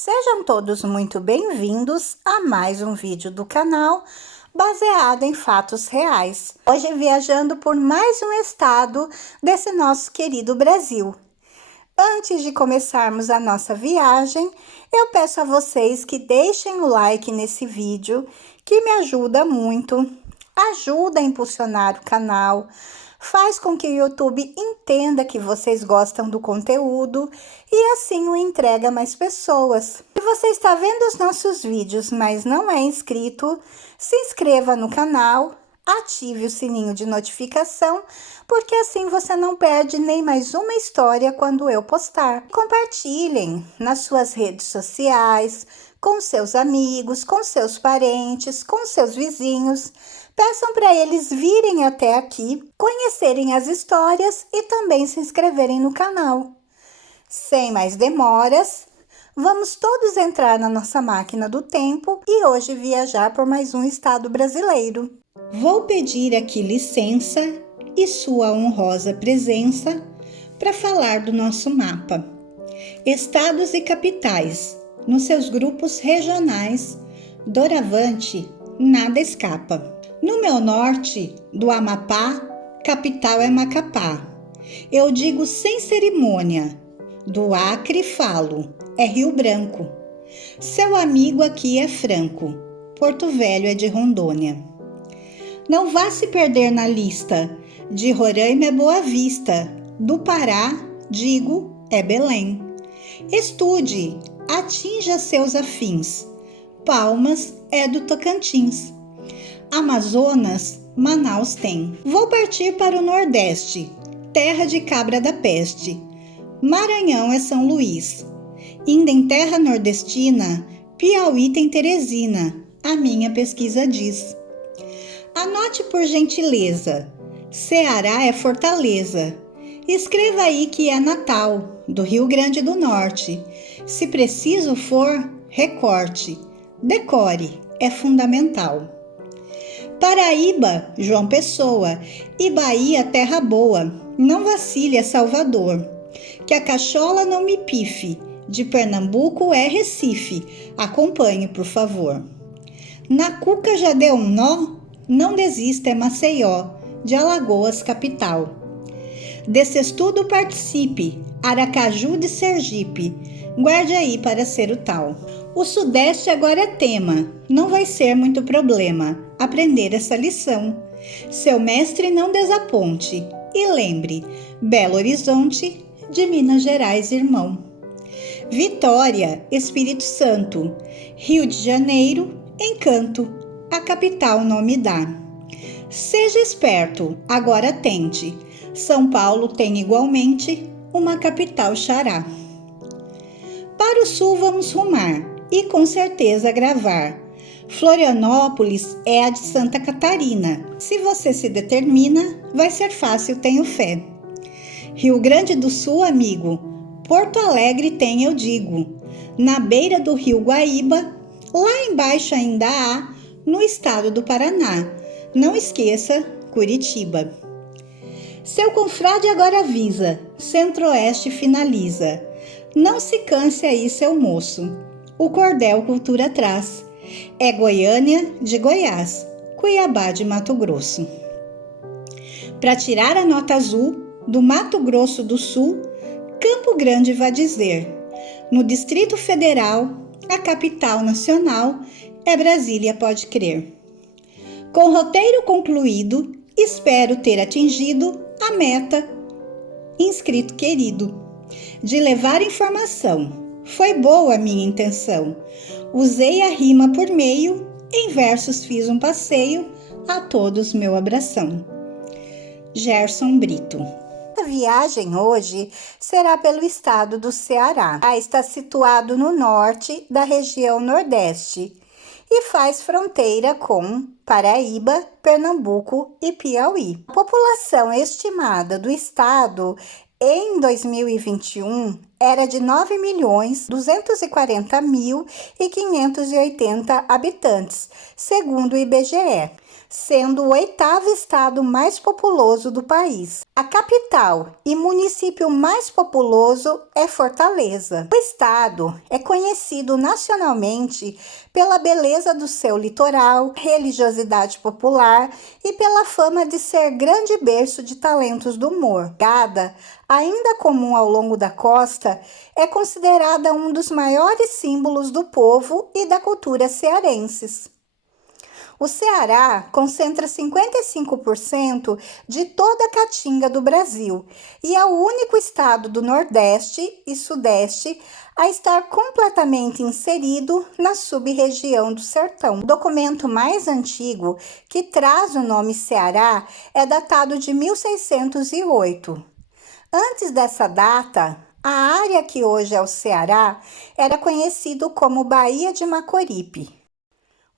Sejam todos muito bem-vindos a mais um vídeo do canal baseado em fatos reais. Hoje viajando por mais um estado desse nosso querido Brasil. Antes de começarmos a nossa viagem, eu peço a vocês que deixem o like nesse vídeo, que me ajuda muito, ajuda a impulsionar o canal, faz com que o YouTube entenda que vocês gostam do conteúdo e assim o entrega a mais pessoas. Se você está vendo os nossos vídeos, mas não é inscrito, se inscreva no canal, ative o sininho de notificação, porque assim você não perde nem mais uma história quando eu postar. Compartilhem nas suas redes sociais, com seus amigos, com seus parentes, com seus vizinhos. Peçam para eles virem até aqui, conhecerem as histórias e também se inscreverem no canal. Sem mais demoras, vamos todos entrar na nossa máquina do tempo e hoje viajar por mais um estado brasileiro. Vou pedir aqui licença e sua honrosa presença para falar do nosso mapa. Estados e capitais, nos seus grupos regionais, doravante, nada escapa. No meu norte, do Amapá, capital é Macapá. Eu digo sem cerimônia, do Acre falo, é Rio Branco. Seu amigo aqui é franco, Porto Velho é de Rondônia. Não vá se perder na lista, de Roraima é Boa Vista, do Pará, digo, é Belém. Estude, atinja seus afins, Palmas é do Tocantins. Amazonas, Manaus tem. Vou partir para o Nordeste, terra de cabra da peste. Maranhão é São Luís. Indo em terra nordestina, Piauí tem Teresina, a minha pesquisa diz. Anote por gentileza, Ceará é Fortaleza. Escreva aí que é Natal, do Rio Grande do Norte. Se preciso for, recorte. Decore, é fundamental. Paraíba, João Pessoa, e Bahia, terra boa, não vacile, é Salvador. Que a cachola não me pife, de Pernambuco é Recife, acompanhe por favor. Na cuca já deu um nó, não desista, é Maceió, de Alagoas, capital. Desse estudo participe, Aracaju de Sergipe, guarde aí para ser o tal. O Sudeste agora é tema, não vai ser muito problema aprender essa lição. Seu mestre não desaponte e lembre, Belo Horizonte, de Minas Gerais, irmão. Vitória, Espírito Santo, Rio de Janeiro, Encanto, a capital não me dá. Seja esperto, agora tente, São Paulo tem igualmente uma capital xará. Para o sul vamos rumar e com certeza gravar. Florianópolis é a de Santa Catarina. Se você se determina, vai ser fácil, tenho fé. Rio Grande do Sul, amigo, Porto Alegre tem, eu digo. Na beira do rio Guaíba, lá embaixo ainda há, no estado do Paraná. Não esqueça, Curitiba. Seu confrade agora avisa, Centro-Oeste finaliza. Não se canse aí, seu moço, o cordel cultura traz. É Goiânia de Goiás, Cuiabá de Mato Grosso. Para tirar a nota azul, do Mato Grosso do Sul, Campo Grande vai dizer. No Distrito Federal, a capital nacional é Brasília, pode crer. Com o roteiro concluído, espero ter atingido a meta, inscrito querido, de levar informação. Foi boa a minha intenção. Usei a rima por meio, em versos fiz um passeio, a todos meu abração. Gerson Brito. A viagem hoje será pelo estado do Ceará. Está situado no norte da região Nordeste e faz fronteira com Paraíba, Pernambuco e Piauí. A população estimada do estado em 2021 era de 9.240.580 habitantes, segundo o IBGE, sendo o 8º estado mais populoso do país. A capital e município mais populoso é Fortaleza. O estado é conhecido nacionalmente pela beleza do seu litoral, religiosidade popular e pela fama de ser grande berço de talentos do humor. Gada, ainda comum ao longo da costa, é considerada um dos maiores símbolos do povo e da cultura cearenses. O Ceará concentra 55% de toda a caatinga do Brasil e é o único estado do Nordeste e Sudeste a estar completamente inserido na sub-região do Sertão. O documento mais antigo que traz o nome Ceará é datado de 1608. Antes dessa data, a área que hoje é o Ceará era conhecido como Baía de Macoripe.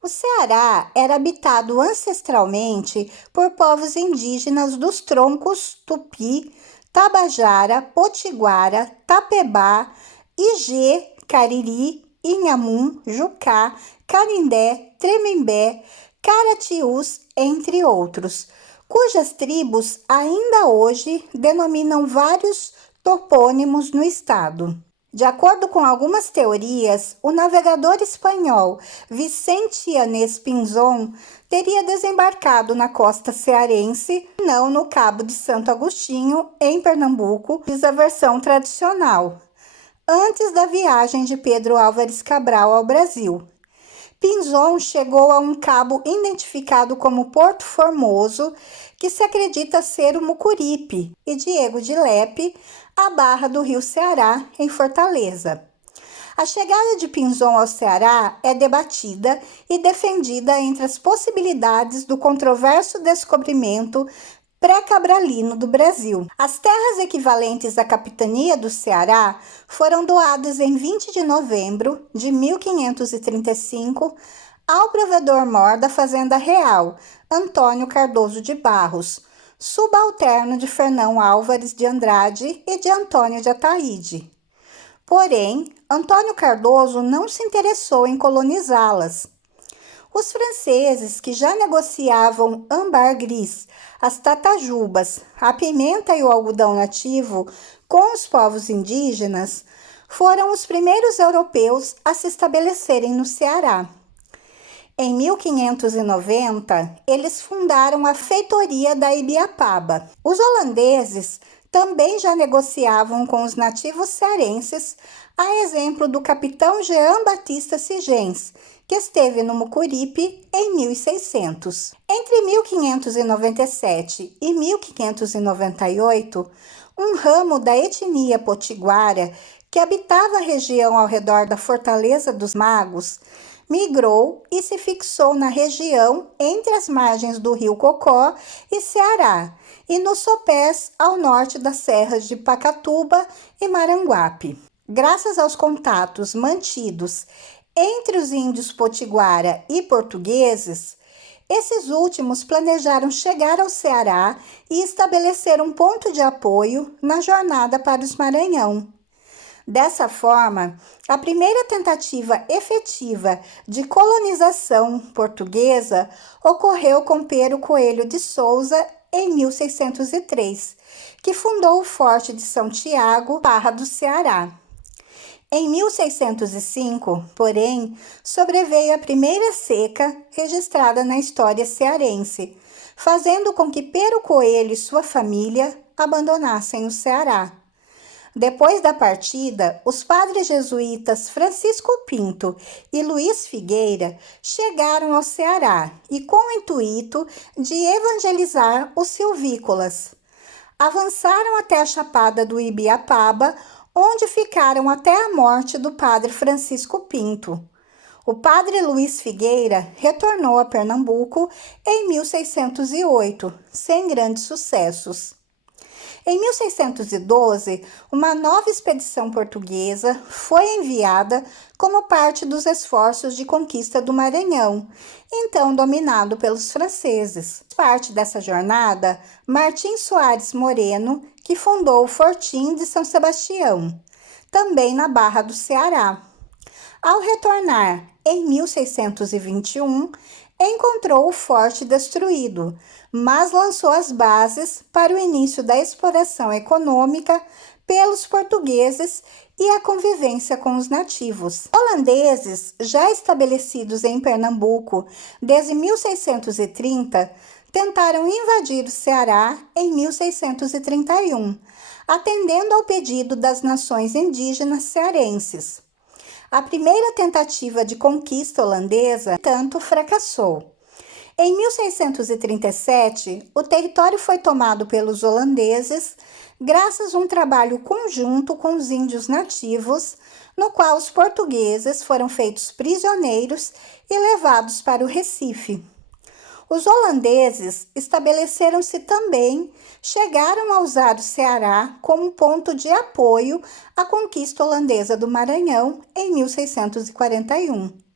O Ceará era habitado ancestralmente por povos indígenas dos troncos Tupi, Tabajara, Potiguara, Tapebá, Ijê, Cariri, Inhamum, Jucá, Canindé, Tremembé, Caratiús, entre outros, cujas tribos ainda hoje denominam vários topônimos no estado. De acordo com algumas teorias, o navegador espanhol Vicente Yanez Pinzón teria desembarcado na costa cearense, não no Cabo de Santo Agostinho, em Pernambuco, diz a versão tradicional, antes da viagem de Pedro Álvares Cabral ao Brasil. Pinzón chegou a um cabo identificado como Porto Formoso, que se acredita ser o Mucuripe, e Diego de Lepe, a barra do rio Ceará, em Fortaleza. A chegada de Pinzón ao Ceará é debatida e defendida entre as possibilidades do controverso descobrimento pré-cabralino do Brasil. As terras equivalentes à capitania do Ceará foram doadas em 20 de novembro de 1535 ao provedor-mor da Fazenda Real, Antônio Cardoso de Barros, subalterno de Fernão Álvares de Andrade e de Antônio de Ataíde. Porém, Antônio Cardoso não se interessou em colonizá-las. Os franceses, que já negociavam âmbar gris, as tatajubas, a pimenta e o algodão nativo com os povos indígenas, foram os primeiros europeus a se estabelecerem no Ceará. Em 1590, eles fundaram a feitoria da Ibiapaba. Os holandeses também já negociavam com os nativos cearenses, a exemplo do capitão Jean Batista Sigens, que esteve no Mucuripe em 1600. Entre 1597 e 1598, um ramo da etnia potiguara, que habitava a região ao redor da Fortaleza dos Magos, migrou e se fixou na região entre as margens do rio Cocó e Ceará, e nos sopés ao norte das serras de Pacatuba e Maranguape. Graças aos contatos mantidos entre os índios potiguara e portugueses, esses últimos planejaram chegar ao Ceará e estabelecer um ponto de apoio na jornada para os Maranhão. Dessa forma, a primeira tentativa efetiva de colonização portuguesa ocorreu com Pero Coelho de Souza em 1603, que fundou o Forte de São Tiago, Barra do Ceará. Em 1605, porém, sobreveio a primeira seca registrada na história cearense, fazendo com que Pero Coelho e sua família abandonassem o Ceará. Depois da partida, os padres jesuítas Francisco Pinto e Luiz Figueira chegaram ao Ceará e com o intuito de evangelizar os silvícolas. Avançaram até a Chapada do Ibiapaba, onde ficaram até a morte do padre Francisco Pinto. O padre Luiz Figueira retornou a Pernambuco em 1608, sem grandes sucessos. Em 1612, uma nova expedição portuguesa foi enviada como parte dos esforços de conquista do Maranhão, então dominado pelos franceses. Parte dessa jornada, Martim Soares Moreno, que fundou o Fortim de São Sebastião. também na Barra do Ceará. Ao retornar em 1621, encontrou o forte destruído, mas lançou as bases para o início da exploração econômica pelos portugueses e a convivência com os nativos. Holandeses, já estabelecidos em Pernambuco desde 1630, tentaram invadir o Ceará em 1631, atendendo ao pedido das nações indígenas cearenses. A primeira tentativa de conquista holandesa, tanto, fracassou. Em 1637, o território foi tomado pelos holandeses graças a um trabalho conjunto com os índios nativos, no qual os portugueses foram feitos prisioneiros e levados para o Recife. Os holandeses estabeleceram-se também, chegaram a usar o Ceará como ponto de apoio à conquista holandesa do Maranhão em 1641.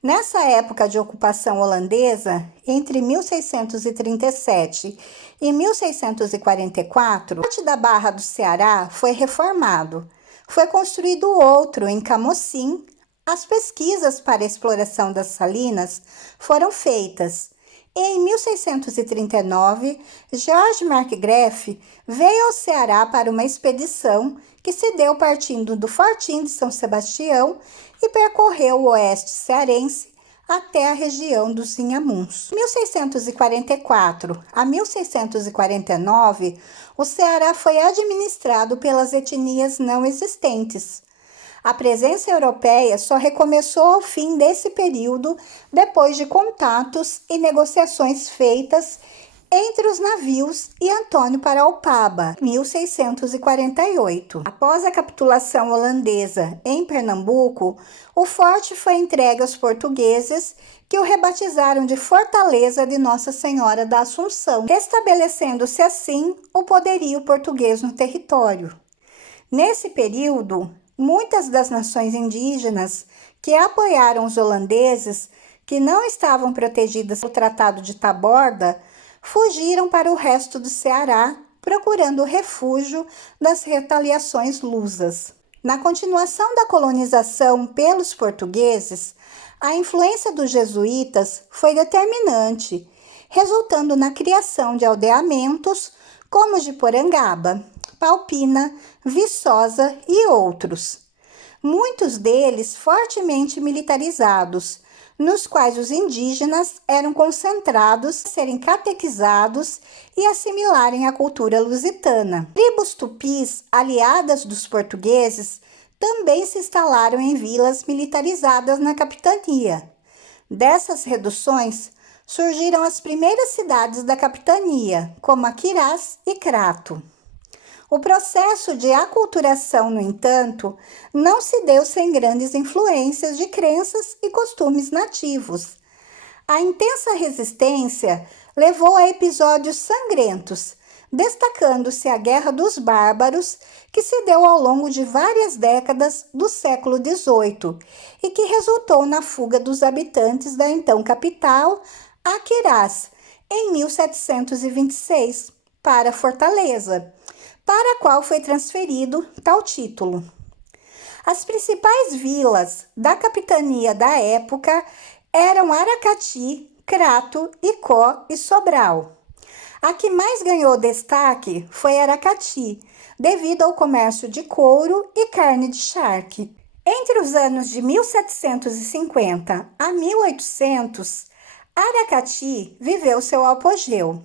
Nessa época de ocupação holandesa, entre 1637 e 1644, parte da Barra do Ceará foi reformado. Foi construído outro em Camocim. As pesquisas para a exploração das salinas foram feitas. Em 1639, George Markgraaff veio ao Ceará para uma expedição que se deu partindo do Fortim de São Sebastião e percorreu o oeste cearense até a região dos Inhamuns. De 1644 a 1649, o Ceará foi administrado pelas etnias não existentes. A presença europeia só recomeçou ao fim desse período, depois de contatos e negociações feitas entre os navios e Antônio Paraupaba, em 1648. Após a capitulação holandesa em Pernambuco, o forte foi entregue aos portugueses, que o rebatizaram de Fortaleza de Nossa Senhora da Assunção, estabelecendo-se assim o poderio português no território. Nesse período, muitas das nações indígenas que apoiaram os holandeses, que não estavam protegidas pelo Tratado de Taborda, fugiram para o resto do Ceará, procurando refúgio das retaliações lusas. Na continuação da colonização pelos portugueses, a influência dos jesuítas foi determinante, resultando na criação de aldeamentos como os de Porangaba, Palpina, Viçosa e outros. Muitos deles fortemente militarizados, nos quais os indígenas eram concentrados a serem catequizados e assimilarem a cultura lusitana. Tribos tupis, aliadas dos portugueses, também se instalaram em vilas militarizadas na capitania. Dessas reduções, surgiram as primeiras cidades da capitania, como Aquirás e Crato. O processo de aculturação, no entanto, não se deu sem grandes influências de crenças e costumes nativos. A intensa resistência levou a episódios sangrentos, destacando-se a Guerra dos Bárbaros, que se deu ao longo de várias décadas do século XVIII e que resultou na fuga dos habitantes da então capital, Aquirás, em 1726, para Fortaleza, para a qual foi transferido tal título. As principais vilas da capitania da época eram Aracati, Crato, Icó e Sobral. A que mais ganhou destaque foi Aracati, devido ao comércio de couro e carne de charque. Entre os anos de 1750 a 1800, Aracati viveu seu apogeu.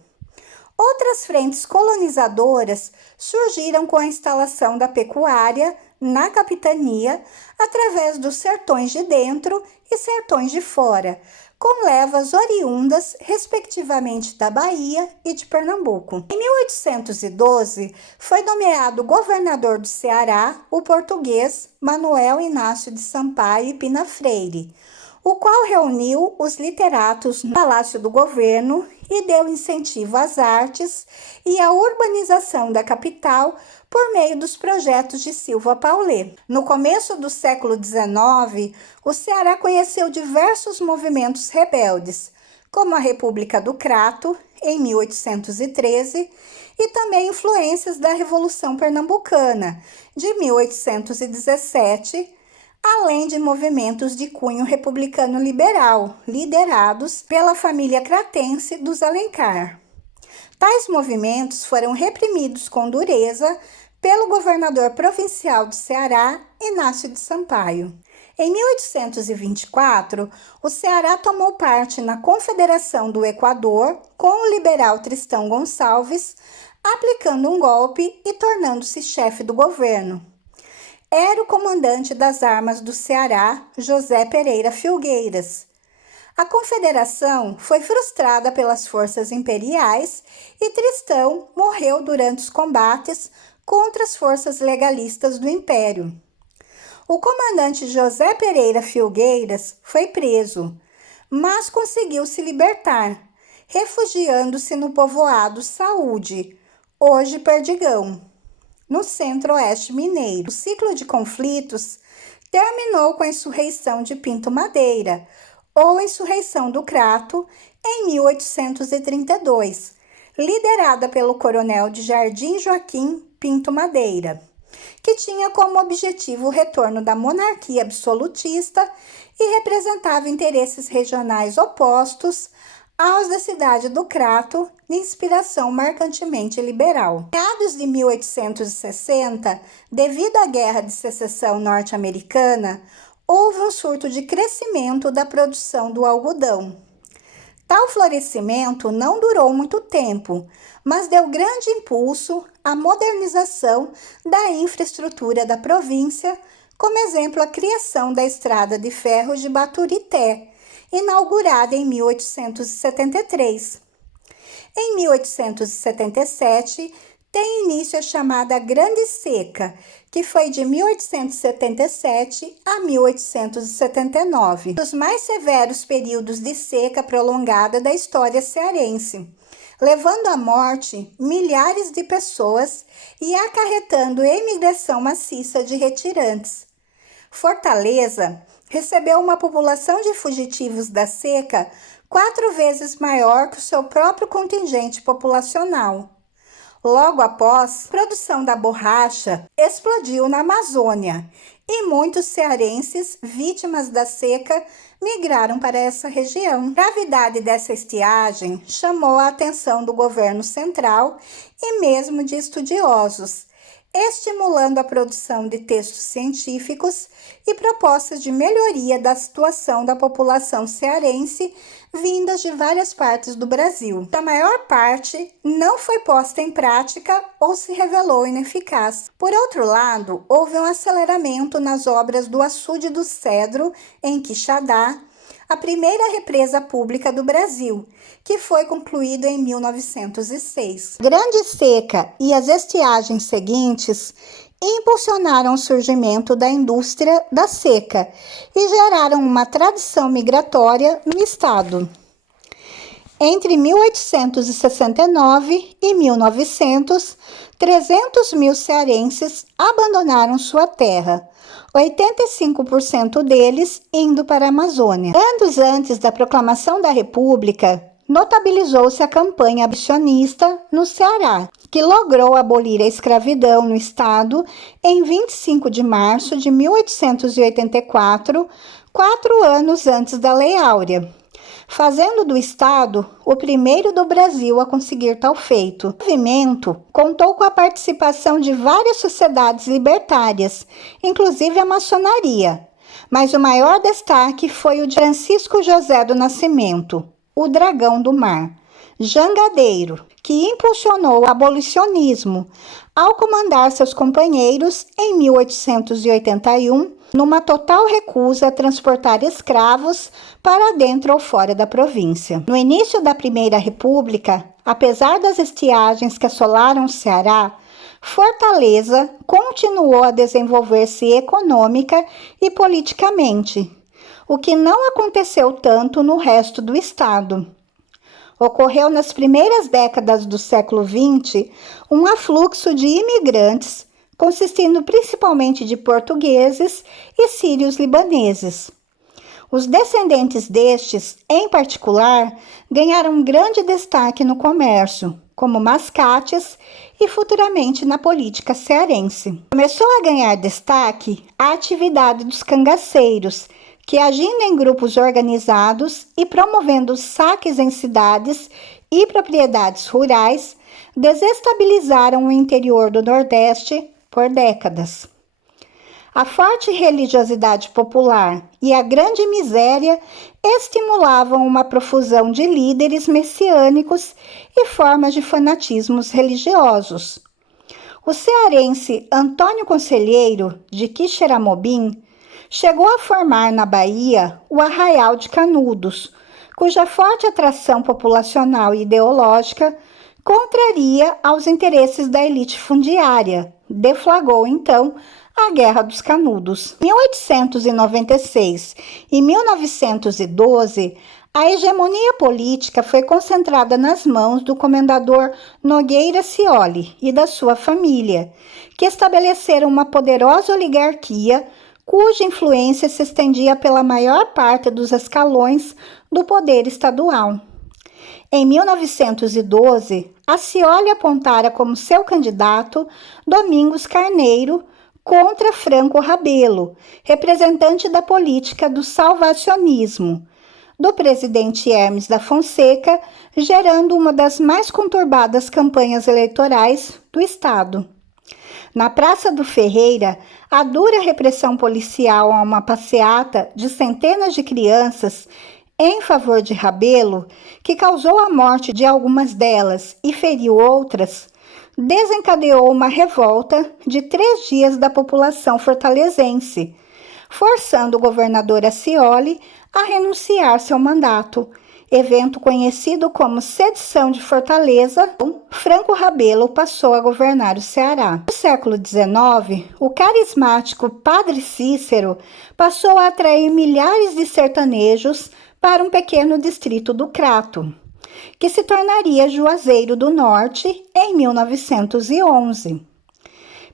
Outras frentes colonizadoras surgiram com a instalação da pecuária na capitania através dos sertões de dentro e sertões de fora, com levas oriundas, respectivamente, da Bahia e de Pernambuco. Em 1812, foi nomeado governador do Ceará o português Manuel Inácio de Sampaio e Pina Freire, o qual reuniu os literatos no Palácio do Governo e deu incentivo às artes e à urbanização da capital por meio dos projetos de Silva Paulê. No começo do século XIX, o Ceará conheceu diversos movimentos rebeldes, como a República do Crato, em 1813, e também influências da Revolução Pernambucana, de 1817, além de movimentos de cunho republicano liberal, liderados pela família cratense dos Alencar. Tais movimentos foram reprimidos com dureza pelo governador provincial do Ceará, Inácio de Sampaio. Em 1824, o Ceará tomou parte na Confederação do Equador com o liberal Tristão Gonçalves, aplicando um golpe e tornando-se chefe do governo. Era o comandante das armas do Ceará, José Pereira Filgueiras. A confederação foi frustrada pelas forças imperiais e Tristão morreu durante os combates contra as forças legalistas do Império. O comandante José Pereira Filgueiras foi preso, mas conseguiu se libertar, refugiando-se no povoado Saúde, hoje Perdigão, no centro-oeste mineiro. O ciclo de conflitos terminou com a insurreição de Pinto Madeira, ou insurreição do Crato, em 1832, liderada pelo coronel de Jardim Joaquim Pinto Madeira, que tinha como objetivo o retorno da monarquia absolutista e representava interesses regionais opostos aos da cidade do Crato, de inspiração marcantemente liberal. Em meados de 1860, devido à Guerra de Secessão norte-americana, houve um surto de crescimento da produção do algodão. Tal florescimento não durou muito tempo, mas deu grande impulso à modernização da infraestrutura da província, como exemplo a criação da estrada de ferro de Baturité, inaugurada em 1873. Em 1877, tem início a chamada Grande Seca, que foi de 1877 a 1879, um dos mais severos períodos de seca prolongada da história cearense, levando à morte milhares de pessoas e acarretando imigração maciça de retirantes. Fortaleza recebeu uma população de fugitivos da seca 4 vezes maior que o seu próprio contingente populacional. Logo após, a produção da borracha explodiu na Amazônia e muitos cearenses, vítimas da seca, migraram para essa região. A gravidade dessa estiagem chamou a atenção do governo central e mesmo de estudiosos, estimulando a produção de textos científicos e propostas de melhoria da situação da população cearense vindas de várias partes do Brasil. A maior parte não foi posta em prática ou se revelou ineficaz. Por outro lado, houve um aceleramento nas obras do Açude do Cedro, em Quixadá, a primeira represa pública do Brasil, que foi concluída em 1906. A Grande Seca e as estiagens seguintes impulsionaram o surgimento da indústria da seca e geraram uma tradição migratória no estado. Entre 1869 e 1900, 300 mil cearenses abandonaram sua terra, 85% deles indo para a Amazônia. Anos antes da proclamação da República, notabilizou-se a campanha abolicionista no Ceará, que logrou abolir a escravidão no estado em 25 de março de 1884, 4 anos antes da Lei Áurea, fazendo do estado o primeiro do Brasil a conseguir tal feito. O movimento contou com a participação de várias sociedades libertárias, inclusive a maçonaria, mas o maior destaque foi o de Francisco José do Nascimento, o Dragão do Mar, jangadeiro, que impulsionou o abolicionismo ao comandar seus companheiros em 1881, numa total recusa a transportar escravos para dentro ou fora da província. No início da Primeira República, apesar das estiagens que assolaram o Ceará, Fortaleza continuou a desenvolver-se econômica e politicamente, o que não aconteceu tanto no resto do estado. Ocorreu nas primeiras décadas do século XX um afluxo de imigrantes, consistindo principalmente de portugueses e sírios libaneses. Os descendentes destes, em particular, ganharam grande destaque no comércio, como mascates e futuramente na política cearense. Começou a ganhar destaque a atividade dos cangaceiros, que agindo em grupos organizados e promovendo saques em cidades e propriedades rurais, desestabilizaram o interior do Nordeste por décadas. A forte religiosidade popular e a grande miséria estimulavam uma profusão de líderes messiânicos e formas de fanatismos religiosos. O cearense Antônio Conselheiro, de Quixeramobim, chegou a formar na Bahia o Arraial de Canudos, cuja forte atração populacional e ideológica contraria aos interesses da elite fundiária. Deflagrou, então, a Guerra dos Canudos. Em 1896 e 1912, a hegemonia política foi concentrada nas mãos do comendador Nogueira Scioli e da sua família, que estabeleceram uma poderosa oligarquia cuja influência se estendia pela maior parte dos escalões do poder estadual. Em 1912, a Scioli apontara como seu candidato Domingos Carneiro contra Franco Rabelo, representante da política do salvacionismo do presidente Hermes da Fonseca, gerando uma das mais conturbadas campanhas eleitorais do Estado. Na Praça do Ferreira, a dura repressão policial a uma passeata de centenas de crianças em favor de Rabelo, que causou a morte de algumas delas e feriu outras, desencadeou uma revolta de 3 dias da população fortalezense, forçando o governador Scioli a renunciar seu mandato, evento conhecido como Sedição de Fortaleza. Franco Rabelo passou a governar o Ceará. No século XIX, o carismático Padre Cícero passou a atrair milhares de sertanejos para um pequeno distrito do Crato, que se tornaria Juazeiro do Norte em 1911.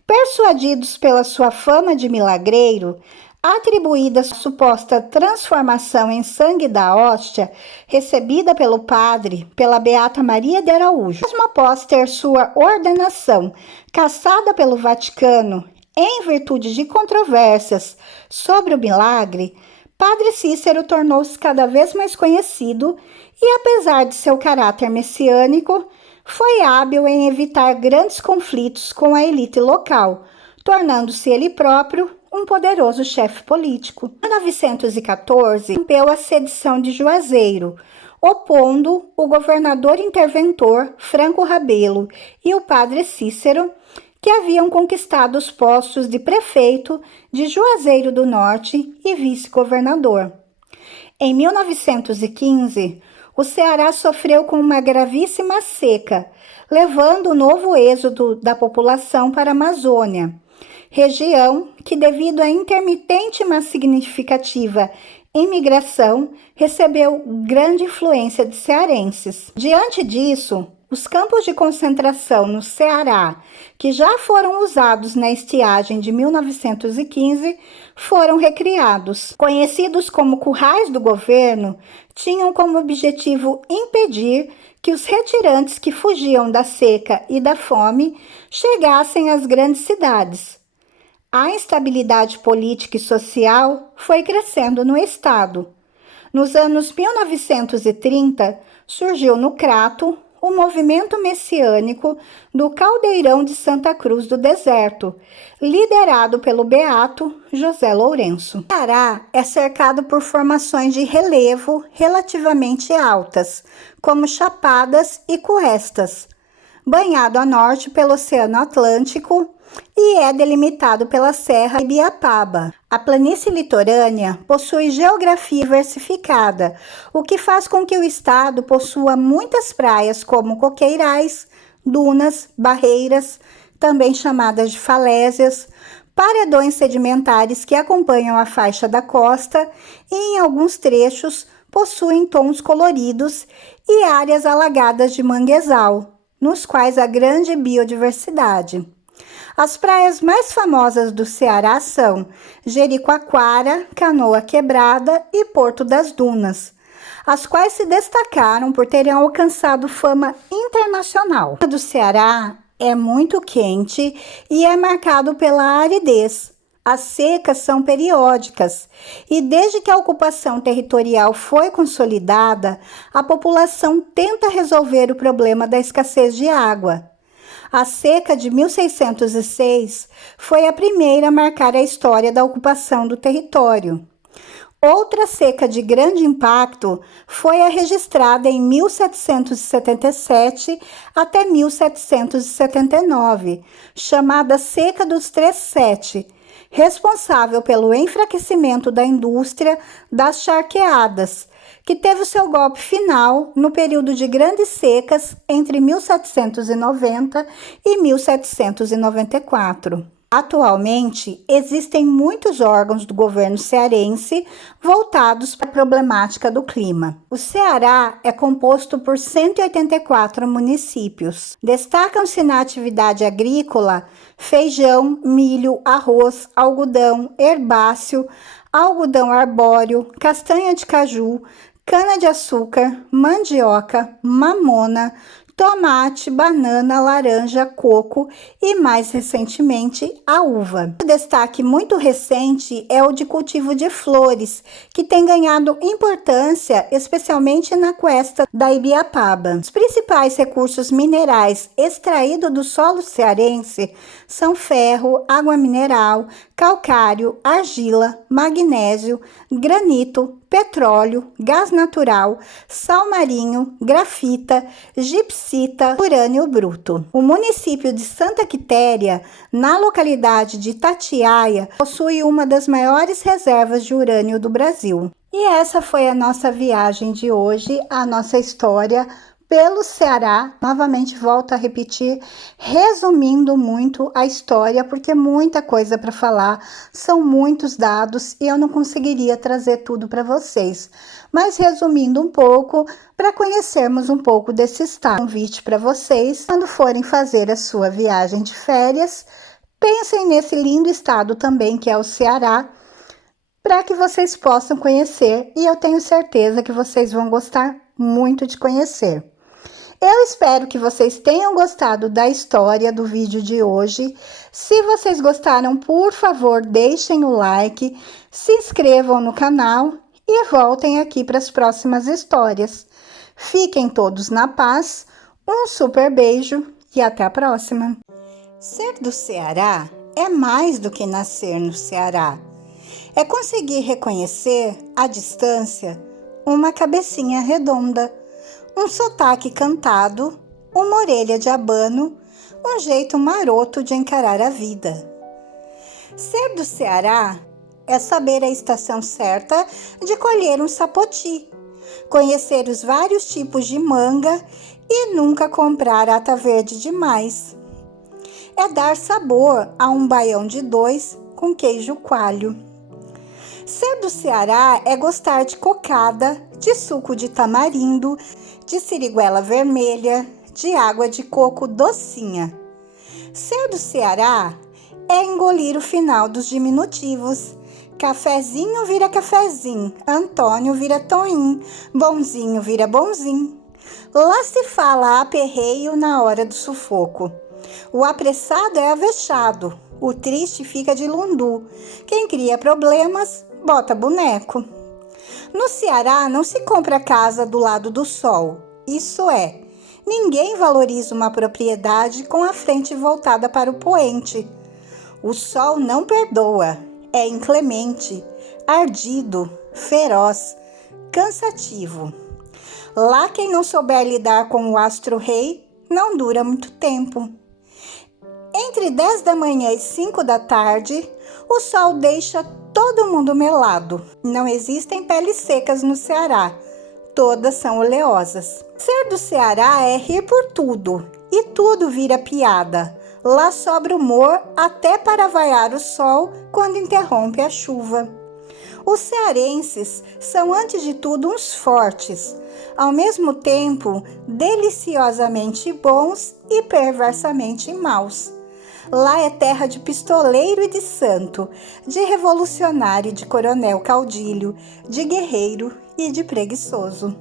Persuadidos pela sua fama de milagreiro, atribuída à suposta transformação em sangue da hóstia recebida pelo padre pela Beata Maria de Araújo, mesmo após ter sua ordenação cassada pelo Vaticano em virtude de controvérsias sobre o milagre, Padre Cícero tornou-se cada vez mais conhecido e, apesar de seu caráter messiânico, foi hábil em evitar grandes conflitos com a elite local, tornando-se ele próprio um poderoso chefe político. Em 1914, rompeu a sedição de Juazeiro, opondo o governador interventor Franco Rabelo e o padre Cícero, que haviam conquistado os postos de prefeito de Juazeiro do Norte e vice-governador. Em 1915, o Ceará sofreu com uma gravíssima seca, levando o novo êxodo da população para a Amazônia, região que, devido à intermitente mas significativa imigração, recebeu grande influência de cearenses. Diante disso, os campos de concentração no Ceará, que já foram usados na estiagem de 1915, foram recriados. Conhecidos como currais do governo, tinham como objetivo impedir que os retirantes que fugiam da seca e da fome chegassem às grandes cidades. A instabilidade política e social foi crescendo no estado. Nos anos 1930, surgiu no Crato o movimento messiânico do Caldeirão de Santa Cruz do Deserto, liderado pelo beato José Lourenço. O Ceará é cercado por formações de relevo relativamente altas, como chapadas e cuestas, banhado a norte pelo Oceano Atlântico e é delimitado pela Serra Ibiapaba. A planície litorânea possui geografia diversificada, o que faz com que o estado possua muitas praias como coqueirais, dunas, barreiras, também chamadas de falésias, paredões sedimentares que acompanham a faixa da costa e, em alguns trechos, possuem tons coloridos e áreas alagadas de manguezal, nos quais há grande biodiversidade. As praias mais famosas do Ceará são Jericoacoara, Canoa Quebrada e Porto das Dunas, as quais se destacaram por terem alcançado fama internacional. O do Ceará é muito quente e é marcado pela aridez. As secas são periódicas e desde que a ocupação territorial foi consolidada, a população tenta resolver o problema da escassez de água. A seca de 1606 foi a primeira a marcar a história da ocupação do território. Outra seca de grande impacto foi a registrada em 1777 até 1779, chamada Seca dos Três Sete, responsável pelo enfraquecimento da indústria das charqueadas, que teve o seu golpe final no período de grandes secas entre 1790 e 1794. Atualmente, existem muitos órgãos do governo cearense voltados para a problemática do clima. O Ceará é composto por 184 municípios. Destacam-se na atividade agrícola feijão, milho, arroz, algodão, herbáceo, algodão arbóreo, castanha de caju, cana-de-açúcar, mandioca, mamona, tomate, banana, laranja, coco e, mais recentemente, a uva. Um destaque muito recente é o de cultivo de flores, que tem ganhado importância, especialmente na cuesta da Ibiapaba. Os principais recursos minerais extraídos do solo cearense são ferro, água mineral, calcário, argila, magnésio, granito, petróleo, gás natural, sal marinho, grafita, gipsita, urânio bruto. O município de Santa Quitéria, na localidade de Itatiaia, possui uma das maiores reservas de urânio do Brasil. E essa foi a nossa viagem de hoje, a nossa história pelo Ceará. Novamente volto a repetir, resumindo muito a história, porque muita coisa para falar, são muitos dados e eu não conseguiria trazer tudo para vocês. Mas resumindo um pouco, para conhecermos um pouco desse estado, convite para vocês, quando forem fazer a sua viagem de férias, pensem nesse lindo estado também que é o Ceará, para que vocês possam conhecer, e eu tenho certeza que vocês vão gostar muito de conhecer. Eu espero que vocês tenham gostado da história do vídeo de hoje. Se vocês gostaram, por favor, deixem o like, se inscrevam no canal e voltem aqui para as próximas histórias. Fiquem todos na paz, um super beijo e até a próxima. Ser do Ceará é mais do que nascer no Ceará. É conseguir reconhecer, à distância, uma cabecinha redonda, um sotaque cantado, uma orelha de abano, um jeito maroto de encarar a vida. Ser do Ceará é saber a estação certa de colher um sapoti, conhecer os vários tipos de manga e nunca comprar ata verde demais. É dar sabor a um baião de dois com queijo coalho. Ser do Ceará é gostar de cocada, de suco de tamarindo, de siriguela vermelha, de água de coco docinha. Ser do Ceará é engolir o final dos diminutivos. Cafezinho vira cafezinho, Antônio vira Toim, bonzinho vira bonzinho. Lá se fala aperreio na hora do sufoco. O apressado é avexado, o triste fica de lundu. Quem cria problemas, bota boneco. No Ceará não se compra casa do lado do sol, isso é, ninguém valoriza uma propriedade com a frente voltada para o poente. O sol não perdoa, é inclemente, ardido, feroz, cansativo. Lá quem não souber lidar com o astro-rei não dura muito tempo. Entre 10 da manhã e 5 da tarde, o sol deixa todo mundo melado. Não existem peles secas no Ceará, todas são oleosas. Ser do Ceará é rir por tudo, e tudo vira piada. Lá sobra humor até para vaiar o sol quando interrompe a chuva. Os cearenses são, antes de tudo, uns fortes, ao mesmo tempo deliciosamente bons e perversamente maus. Lá é terra de pistoleiro e de santo, de revolucionário e de coronel caudilho, de guerreiro e de preguiçoso.